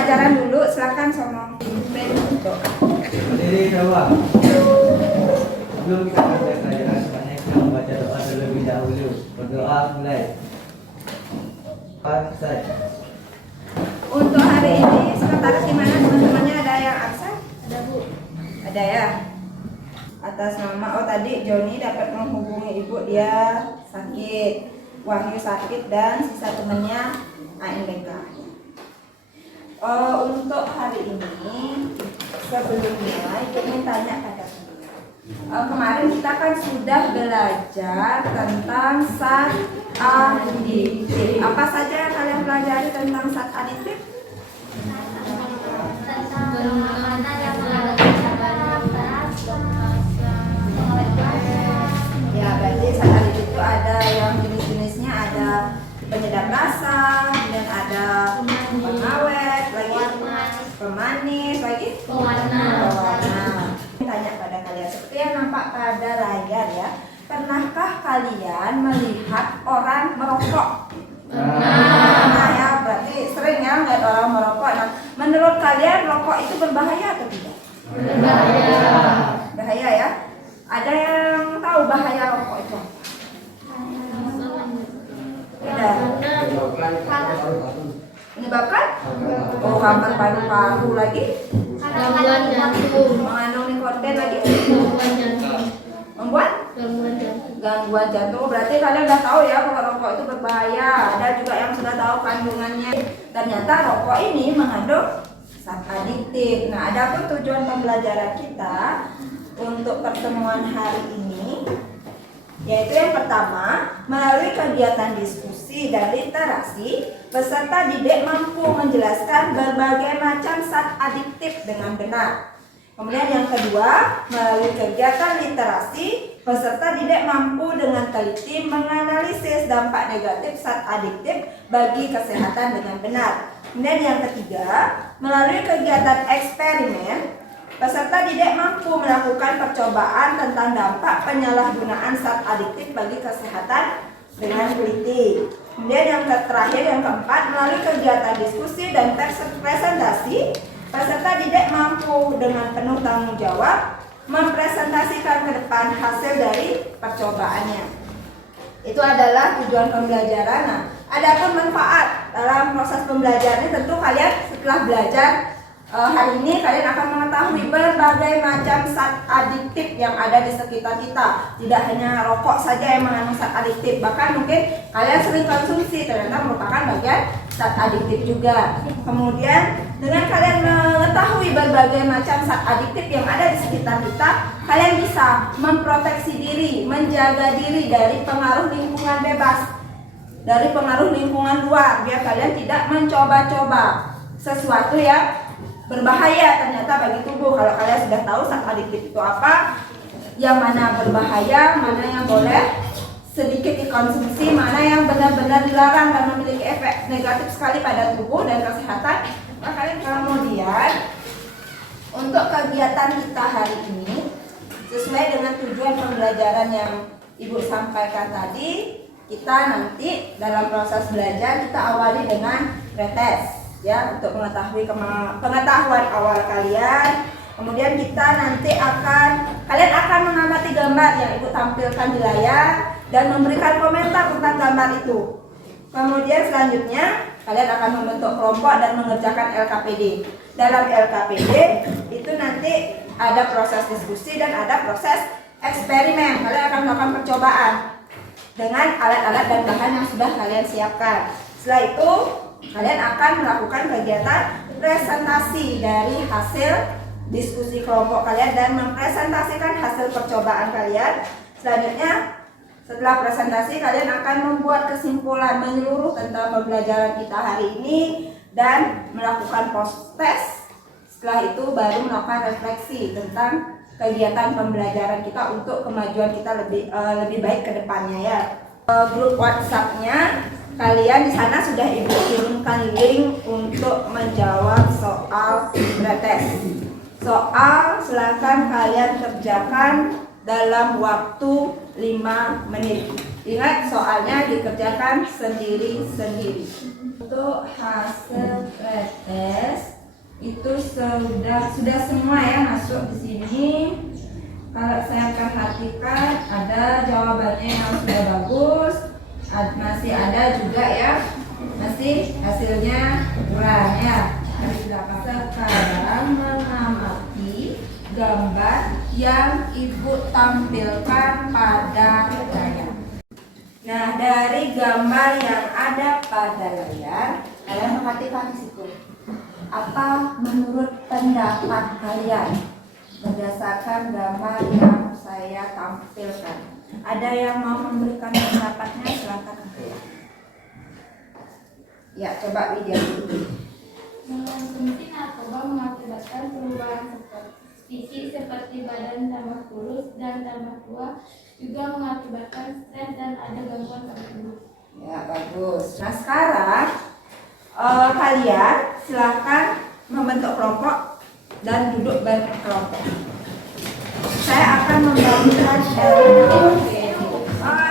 pembelajaran dulu, silakan Somo. Berdiri coba. Sebelum kita mulai pelajaran, sebenarnya kita membaca doa terlebih dahulu. Berdoa mulai. Selesai. Untuk hari ini sekretaris gimana teman-temannya, ada yang absen? Ada Bu. Ada ya. Atas nama tadi Joni dapat menghubungi ibu, dia sakit, Wahyu sakit, dan sisa temannya ANBK. Untuk hari ini sebelumnya ingin tanya pada kemarin kita kan sudah belajar tentang zat aditif. Apa saja yang kalian pelajari tentang zat aditif? Ya, berarti zat aditif itu ada yang jenis-jenisnya, ada penyedap rasa, kemudian ada pengawet, lagi pemanis, lagi pewarna. Tanya pada kalian, seperti yang nampak pada layar ya, pernahkah kalian melihat orang merokok? Nah ya, berarti sering ya melihat orang merokok. Nah, menurut kalian rokok itu berbahaya atau tidak? Berbahaya. Bahaya ya. Ada yang tahu bahaya rokok itu? Tidak. Menyebabkan kanker paru-paru, lagi Gangguan jantung. mengandung nikotin, lagi Gangguan jantung. membuat Gangguan jantung. gangguan jantung. Berarti kalian udah tahu ya kalau rokok itu berbahaya. Ada juga yang sudah tahu kandungannya. Ternyata rokok ini mengandung zat adiktif. Nah, adapun tujuan pembelajaran kita untuk pertemuan hari ini, yaitu yang pertama, melalui kegiatan diskusi dan literasi, peserta didik mampu menjelaskan berbagai macam zat adiktif dengan benar. Kemudian yang kedua, melalui kegiatan literasi, peserta didik mampu dengan teliti menganalisis dampak negatif zat adiktif bagi kesehatan dengan benar. Kemudian yang ketiga, melalui kegiatan eksperimen, peserta didik mampu melakukan percobaan tentang dampak penyalahgunaan zat adiktif bagi kesehatan dengan teliti. Kemudian yang terakhir, yang keempat, melalui kegiatan diskusi dan presentasi, peserta didik mampu dengan penuh tanggung jawab mempresentasikan ke depan hasil dari percobaannya. Itu adalah tujuan pembelajaran. Nah, adapun manfaat dalam proses pembelajaran ini, tentu kalian setelah belajar hari ini kalian akan mengetahui berbagai macam zat adiktif yang ada di sekitar kita. Tidak hanya rokok saja yang mengandung zat adiktif, bahkan mungkin kalian sering konsumsi ternyata merupakan bagian zat adiktif juga. Kemudian dengan kalian mengetahui berbagai macam zat adiktif yang ada di sekitar kita, kalian bisa memproteksi diri, menjaga diri dari pengaruh lingkungan bebas, dari pengaruh lingkungan luar, biar kalian tidak mencoba-coba sesuatu yang berbahaya ternyata bagi tubuh. Kalau kalian sudah tahu zat adiktif itu apa, yang mana berbahaya, mana yang boleh sedikit dikonsumsi, mana yang benar-benar dilarang dan memiliki efek negatif sekali pada tubuh dan kesehatan. Nah, kalian kemudian untuk kegiatan kita hari ini, sesuai dengan tujuan pembelajaran yang Ibu sampaikan tadi, kita nanti dalam proses belajar kita awali dengan pretest ya, untuk mengetahui pengetahuan awal kalian. Kemudian kita nanti kalian akan mengamati gambar yang Ibu tampilkan di layar dan memberikan komentar tentang gambar itu. Kemudian selanjutnya kalian akan membentuk kelompok dan mengerjakan LKPD. Dalam LKPD itu nanti ada proses diskusi dan ada proses eksperimen. Kalian akan melakukan percobaan dengan alat-alat dan bahan yang sudah kalian siapkan. Setelah itu kalian akan melakukan kegiatan presentasi dari hasil diskusi kelompok kalian dan mempresentasikan hasil percobaan kalian. Selanjutnya setelah presentasi kalian akan membuat kesimpulan menyeluruh tentang pembelajaran kita hari ini dan melakukan post test. Setelah itu baru melakukan refleksi tentang kegiatan pembelajaran kita untuk kemajuan kita lebih baik ke depannya ya. Grup WhatsApp-nya kalian di sana sudah Ibu kirimkan link untuk menjawab soal pretest. Soal silakan kalian kerjakan dalam waktu 5 menit. Ingat, soalnya dikerjakan sendiri-sendiri. Untuk hasil pretest itu sudah semua ya masuk di sini. Kalau saya perhatikan ada jawabannya yang sudah bagus, masih ada juga ya masih hasilnya kurang ya. Sekarang mengamati gambar yang ibu tampilkan pada layar. Nah, dari gambar yang ada pada layar, kalian perhatikan di situ. Apa menurut pendapat kalian berdasarkan gambar yang saya tampilkan? Ada yang mau memberikan pendapatnya? Silakan. Ya, coba Widya dulu. Mengonsumsi narkoba mengakibatkan perubahan fisik seperti badan tambah kurus dan tambah tua, juga mengakibatkan stres dan ada gangguan tertentu. Ya, bagus. Nah, sekarang kalian silakan membentuk kelompok dan duduk berkelompok. Saya akan membagikan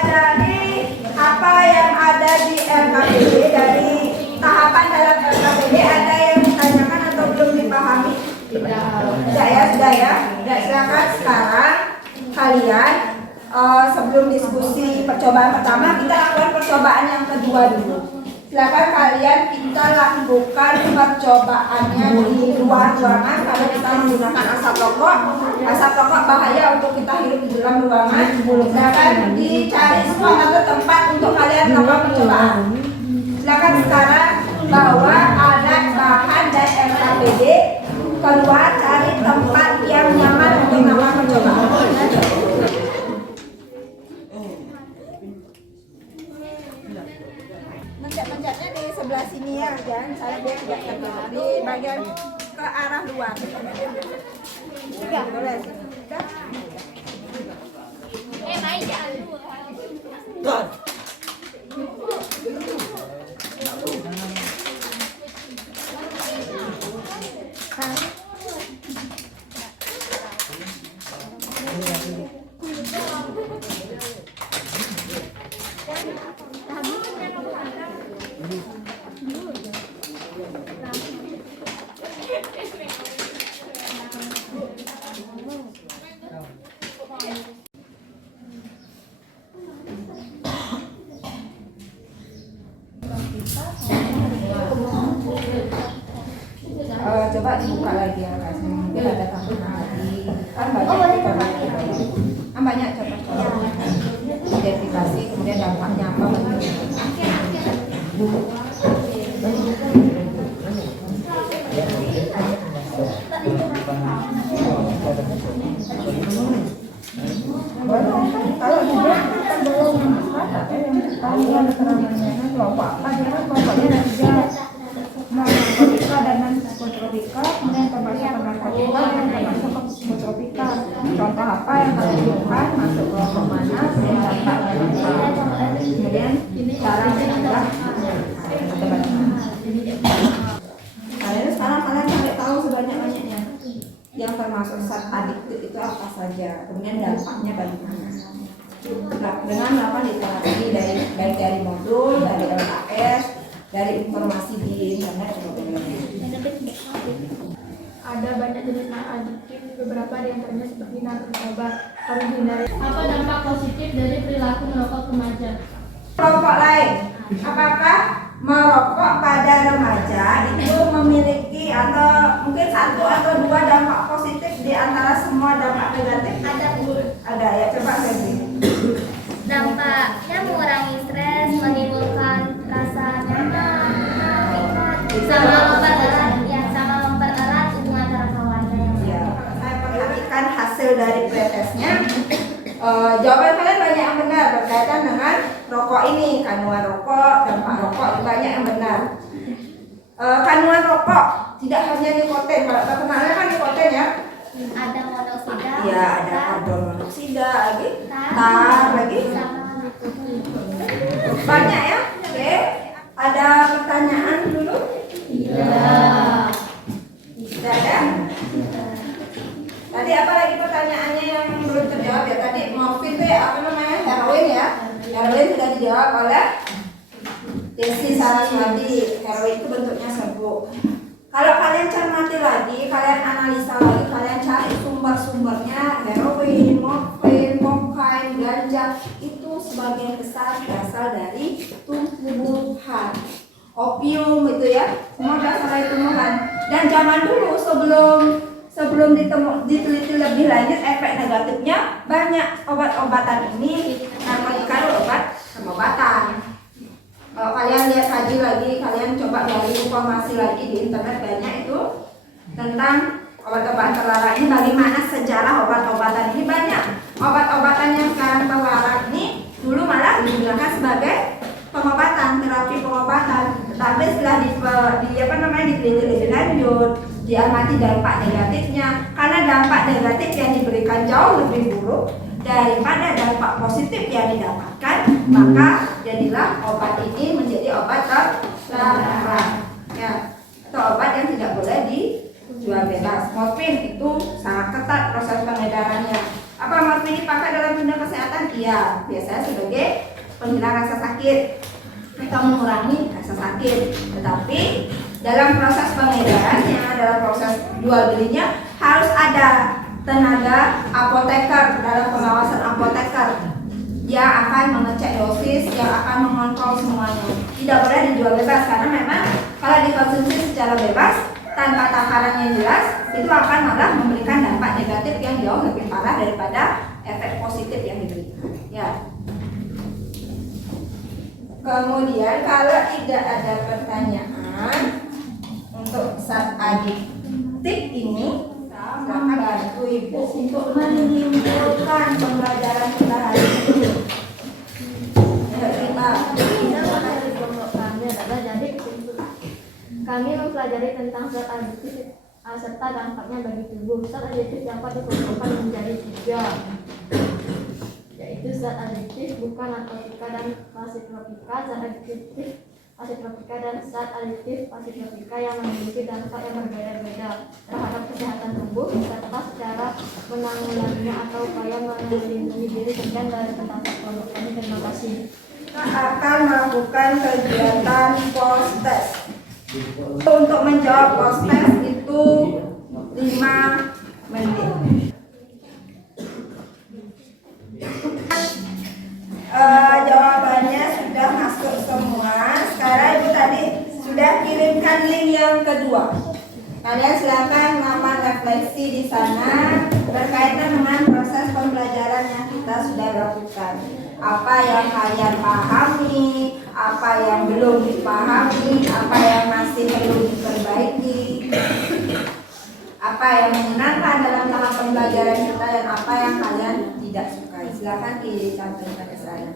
dari apa yang ada di LKPD, dari tahapan dalam LKPD ada yang ditanyakan atau belum dipahami? Tidak ya, sudah ya. Tidak, silakan sekarang kalian sebelum diskusi percobaan pertama, kita lakukan percobaan yang kedua dulu. Silakan kalian kita lakukan percobaannya di luar ruangan karena kita menggunakan asap rokok. Asap rokok bahaya untuk kita hirup di dalam ruangan. Silakan dicari spot atau tempat untuk kalian melakukan percobaan. Silakan sekarang bawa alat bahan dan LKPD keluar, cari tempat yang nyaman untuk melakukan percobaan. Mencet-mencetnya di sebelah sini ya, jangan saya biar tidak kena di bagian ke arah luar. Ya, boleh. Sudah. Main jangan dulu. Coba dibuka lagi ya guys, mungkin ada tambahan lagi. Kan banyak kan banyak contoh-contoh identifikasi, kemudian dampaknya apa. Kalau juga kan belum yang keterangannya kan kelompok apa, dia kan kelompoknya ada 3. Narkotika dan non-psikotropika, kemudian termasuk narkotika dan termasuk psikotropika. Contoh apa yang kalian lakukan, masuk kelompok mana, kemudian dampaknya apa, kemudian cara mencegah. Kalian sekarang cari tahu sebanyak-banyaknya yang termasuk zat adiktif itu apa saja, kemudian dampaknya bagaimana. Nah, dengan melakukan literasi baik dari modul, dari LKS, dari informasi di internet. Ada banyak jenis adiktif, beberapa di antaranya seperti narkoba harus dihindari. Apa dampak positif dari perilaku merokok remaja? Kelompok lain, apakah merokok pada remaja itu memiliki atau mungkin 1 atau 2 dampak positif di antara semua dampak negatif? Ada ya, coba lagi. Dampaknya mengurangi stres, menimbulkan rasa nyaman, sama mempererat hubungan antara kawannya. Ya, saya perhatikan hasil dari pretestnya. Jawaban kalian banyak yang benar berkaitan dengan rokok ini, kandungan rokok, dampak rokok, banyak yang benar. Kandungan rokok tidak hanya nikotin, kalau terkenalnya kan nikotin ya. Ada monoksida, Ya, ada karbon monoksida lagi, tar lagi. Banyak ya. Oke. Ada pertanyaan dulu? Tidak ada. Tadi apa lagi pertanyaannya yang belum terjawab? jawab ya tadi morfin itu ya apa namanya heroin ya. Heroin sudah dijawab oleh Desi Saraswati. Heroin itu bentuknya serbuk. Kalau kalian cermati lagi, kalian analisa lagi, kalian cari sumber-sumbernya heroin, morfin, kokain, ganja itu sebagian besar berasal dari tumbuhan. Opium itu ya, semua berasal dari tumbuhan. Dan zaman dulu sebelum diteliti lebih lanjut efek negatifnya, banyak obat-obatan ini namanya obat pengobatan. Kalau kalian lihat kaji lagi, kalian coba cari informasi lagi di internet, banyak itu tentang obat-obatan terlarang ini, bagaimana sejarah obat-obatan ini. Banyak obat-obatan yang sekarang terlarang ini dulu malah digunakan sebagai pengobatan, terapi pengobatan. Tetapi setelah diteliti lebih lanjut, diamati dampak negatifnya, karena dampak negatif yang diberikan jauh lebih buruk daripada dampak positif yang didapatkan, maka jadilah obat ini menjadi obat terlarang ya, atau obat yang tidak boleh dijual bebas. Morfin itu sangat ketat proses pengedarannya. Apa morfin dipakai dalam dunia kesehatan? Iya, biasanya sebagai penghilang rasa sakit atau mengurangi rasa sakit. Tetapi dalam proses pengedarannya, dalam proses jual belinya harus ada tenaga apoteker, dalam pengawasan apoteker yang akan mengecek dosis, yang akan mengontrol semuanya. Tidak boleh dijual bebas, karena memang kalau dikonsumsi secara bebas tanpa takaran yang jelas, itu akan malah memberikan dampak negatif yang jauh lebih parah daripada efek positif yang diberikan ya. Kemudian kalau tidak ada pertanyaan untuk zat adiktif ini, silakan bantu ibu untuk menyimpulkan pembelajaran kita hari ini. Kami mempelajari tentang zat adiktif serta dampaknya bagi tubuh. Zat adiktif dapat dikelompokkan menjadi 3, yaitu zat adiktif bukan narkotika dan fasitropika, zat adiktif fasitropika, dan zat adiktif fasitropika yang memiliki dampak yang berbeda-beda terhadap kesehatan tubuh serta secara menanggulanginya atau upaya melindungi diri. Sekian dari tentang produk kami. Terima kasih. Kita akan melakukan kegiatan post test. Untuk menjawab post test itu 5 menit. Jawabannya sudah masuk semua. Sekarang ibu tadi sudah kirimkan link yang kedua. Kalian silakan melakukan refleksi di sana berkaitan dengan proses pembelajaran yang kita sudah lakukan. Apa yang kalian pahami, apa yang belum dipahami, apa yang masih perlu diperbaiki, apa yang menyenangkan dalam tahap pembelajaran kita, dan apa yang kalian tidak sukai. Silakan disampaikan ke saya.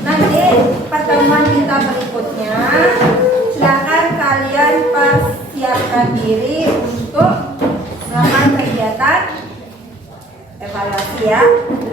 Nanti pertemuan kita berikutnya, silakan kalian persiapkan diri untuk melakukan kegiatan evaluasi ya,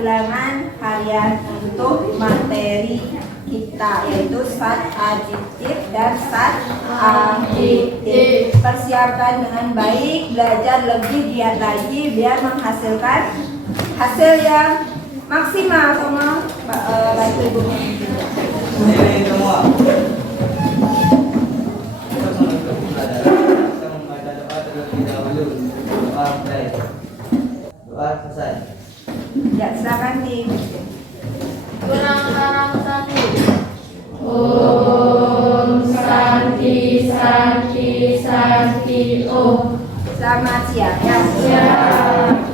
ulangan harian untuk materi kita, yaitu zat adiktif dan zat adiktif. Persiapkan dengan baik, belajar lebih giat lagi biar menghasilkan hasil yang maksimal. Semua bantu ibu. Ini semua. Kita membaca doa terlebih dahulu. Doa mulai. Doa selesai. Ya, silakan di Kurang satu. Om Santi Santi Santi Om. selamat siang ya. Siap.